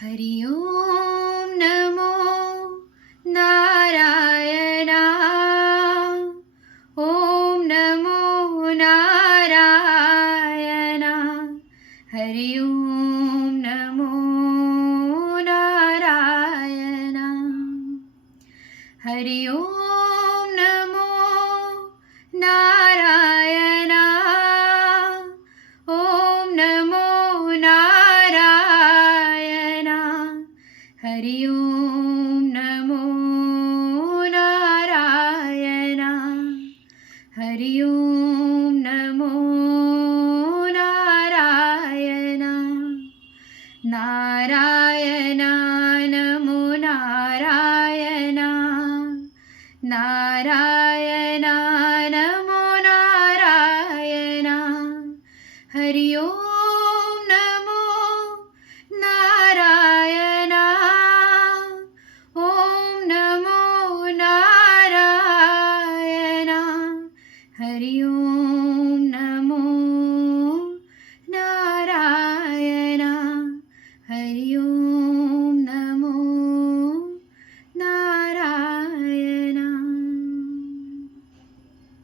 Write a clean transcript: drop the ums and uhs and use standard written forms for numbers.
हरि ओम नमो नारायणाय। ओम नमो नारायणाय। हरि ओम नमो नारायणाय। हरि ओम नमो नारायणाय। ओम नमो नारायणाय। हरि ओम नमो नारायणाय। हरि ओम नमो नारायणाय। नारायणाय नमो नारायणाय। नारायणाय